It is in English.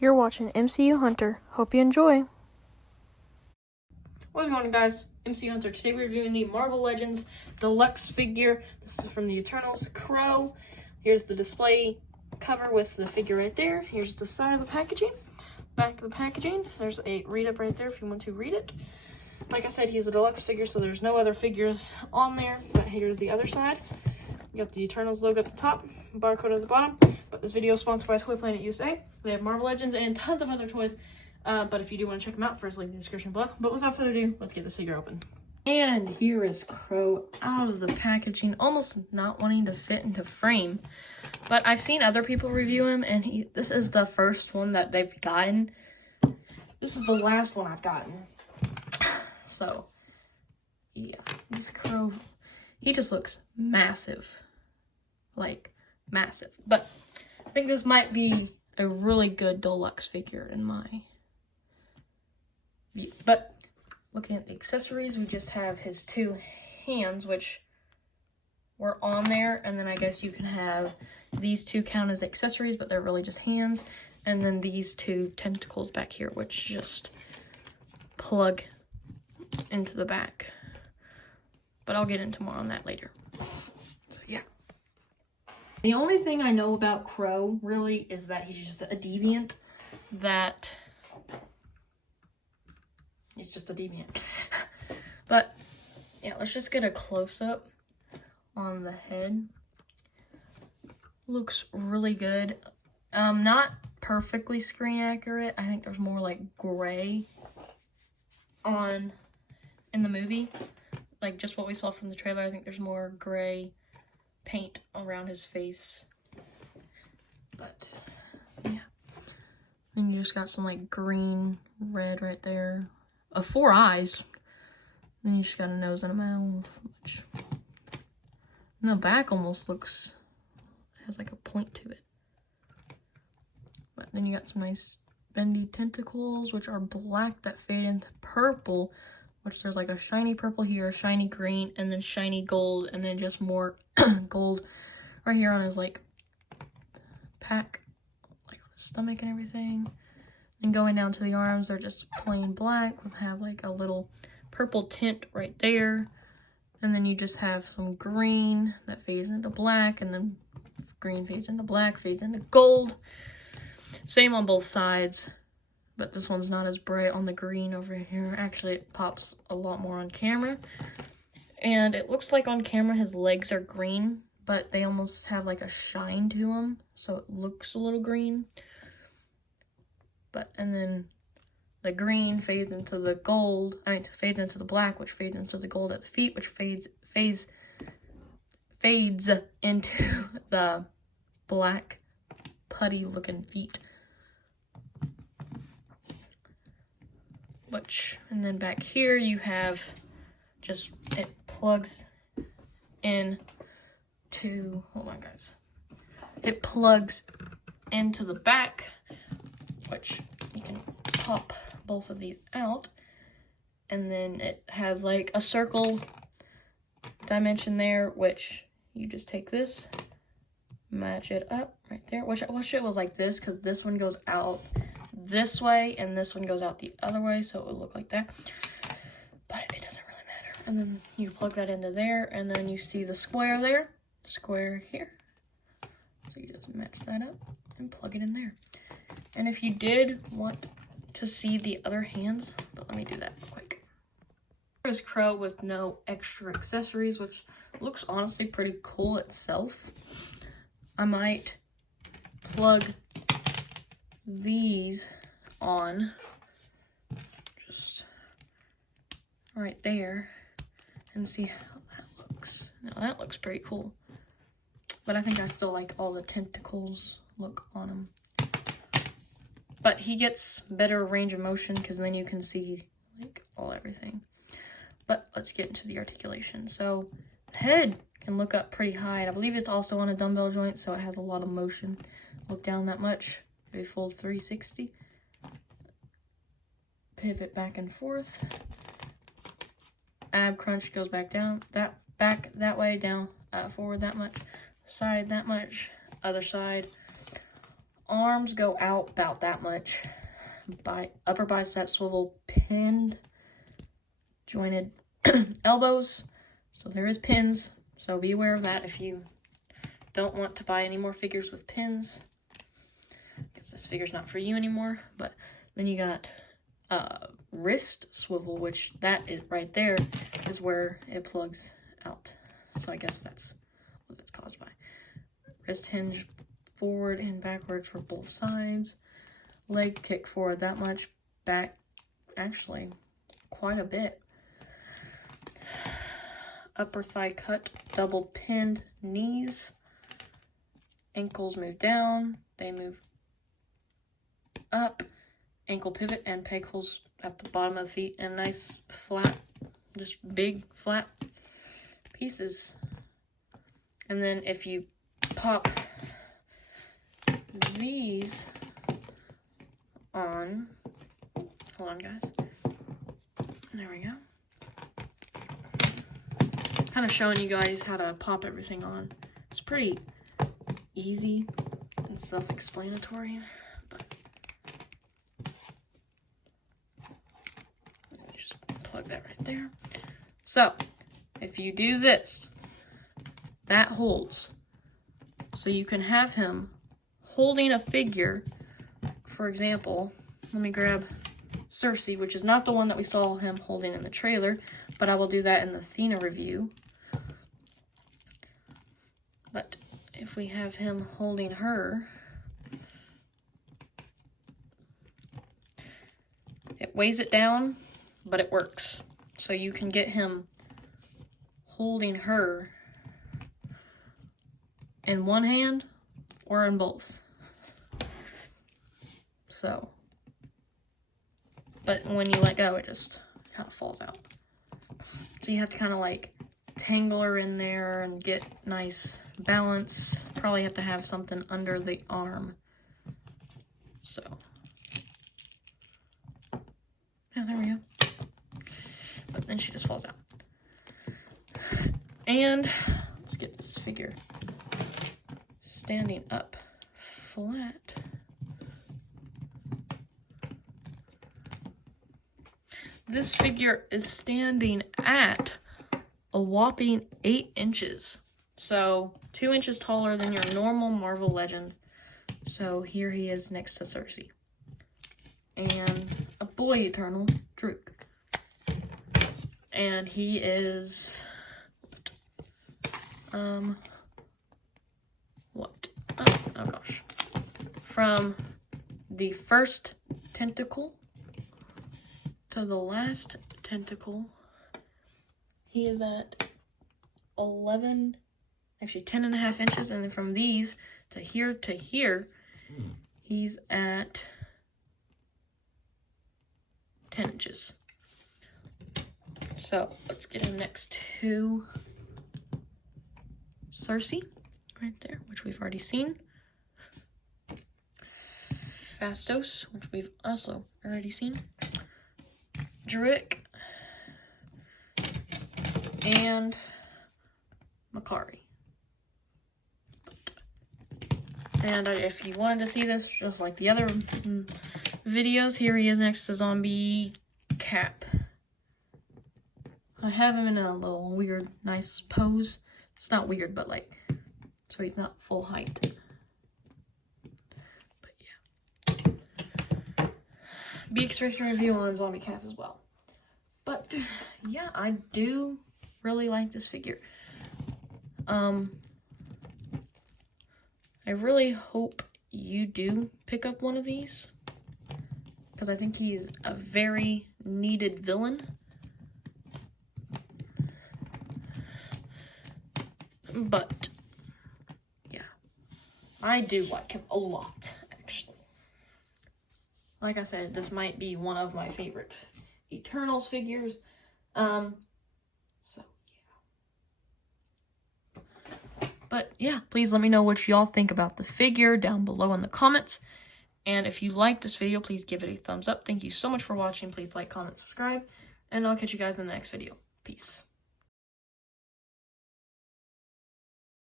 You're watching MCU Hunter. Hope you enjoy. What's going on, guys? MCU Hunter. Today we're reviewing the Marvel Legends Deluxe figure. This is from the Eternals Crow. Here's the display cover with the figure right there. Here's the side of the packaging. Back of the packaging. There's a read-up right there if you want to read it. Like I said, he's a deluxe figure, so there's no other figures on there. But here's the other side. You got the Eternals logo at the top, barcode at the bottom. But this video is sponsored by Toy Planet USA. They have Marvel Legends and tons of other toys. But if you do want to check them out, first link in the description below. But without further ado, let's get this figure open. And here is Crow out of the packaging, almost not wanting to fit into frame. But I've seen other people review him, and this is the first one that they've gotten. This is the last one I've gotten. So, yeah, this Crow, he just looks massive. Like, massive. But I think this might be a really good deluxe figure in my view. But looking at the accessories, we just have his two hands, which were on there. And then I guess you can have these two count as accessories, but they're really just hands. And then these two tentacles back here, which just plug into the back. But I'll get into more on that later. So, yeah. The only thing I know about Crow, really, is that he's just a deviant. He's just a deviant. But, yeah, let's just get a close-up on the head. Looks really good. Not perfectly screen accurate. I think there's more, like, gray in the movie. Like, just what we saw from the trailer, I think there's more gray paint around his face. But yeah, then you just got some like green, red right there. 4 eyes. Then you just got a nose and a mouth. Which, and the back almost looks, has like a point to it. But then you got some nice bendy tentacles, which are black that fade into purple. Which there's like a shiny purple here, shiny green, and then shiny gold, and then just more gold right here on his like pack, like on his stomach and everything. And going down to the arms, they're just plain black with have like a little purple tint right there. And then you just have some green that fades into black, and then green fades into black, fades into gold. Same on both sides. But this one's not as bright on the green over here. Actually, it pops a lot more on camera. And it looks like on camera his legs are green, but they almost have like a shine to them, so it looks a little green. But, and then the green fades into the gold, fades into the black, which fades into the gold at the feet, which fades into the black putty looking feet. And then back here you have just, it plugs in to, hold on guys, it plugs into the back, which you can pop both of these out, and then it has like a circle dimension there, which you just take this, match it up right there, which I wish it was like this, because this one goes out this way and this one goes out the other way, so it would look like that, but it doesn't really matter. And then you plug that into there, and then you see the square there, square here, so you just match that up and plug it in there. And if you did want to see the other hands, but let me do that real quick. Here's Crow with no extra accessories, which looks honestly pretty cool itself. I might plug these on just right there and see how that looks. Now that looks pretty cool, but I think I still like all the tentacles look on him. But he gets better range of motion because then you can see like everything. But let's get into the articulation. So the head can look up pretty high, and I believe it's also on a dumbbell joint, so it has a lot of motion. Look down that much, a full 360. Pivot back and forth. Ab crunch goes back down, back that way, down, forward that much, side that much, other side. arms go out about that much. Upper bicep swivel, pinned, jointed elbows. So there is pins. So be aware of that if you don't want to buy any more figures with pins. I guess this figure's not for you anymore. But then you got wrist swivel, which that is right there is where it plugs out. So I guess that's what it's caused by. Wrist hinge forward and backward for both sides. Leg kick forward that much. Back, actually, quite a bit. Upper thigh cut, double pinned knees. Ankles move down. They move up. Ankle pivot and peg holes at the bottom of the feet. And nice flat, just big flat pieces. And then if you pop these on, hold on guys, there we go, kind of showing you guys how to pop everything on. It's pretty easy and self-explanatory, but let me just plug that right there. So if you do this, that holds. So you can have him holding a figure. For example, let me grab Cersei, which is not the one that we saw him holding in the trailer, but I will do that in the Athena review. But if we have him holding her, it weighs it down, but it works. So you can get him holding her in one hand or in both. So, but when you let go, it just kind of falls out. So you have to kind of like tangle her in there and get nice balance. Probably have to have something under the arm. So, yeah, there we go. But then she just falls out. And let's get this figure standing up flat. This figure is standing at a whopping 8 inches. So 2 inches taller than your normal Marvel Legend. So here he is next to Cersei. And a boy Eternal, Druk. And he is oh gosh. From the first tentacle to the last tentacle, he is at 10 and a half inches, and then from these to here, he's at 10 inches. So let's get him next to Cersei, right there, which we've already seen. Phastos, which we've also already seen. Druk. And Makari. And if you wanted to see this, just like the other videos, here he is next to Zombie Cap. I have him in a little weird, nice pose. It's not weird, but like, so he's not full height. But yeah. Be expecting a review on Zombie Cap as well. But yeah, I do really like this figure. I really hope you do pick up one of these, because I think he's a very needed villain. But yeah, I do like him a lot, actually. Like I said, this might be one of my favorite Eternals figures. So yeah. But yeah, please let me know what y'all think about the figure down below in the comments. And if you liked this video, please give it a thumbs up. Thank you so much for watching. Please like, comment, subscribe, and I'll catch you guys in the next video. Peace.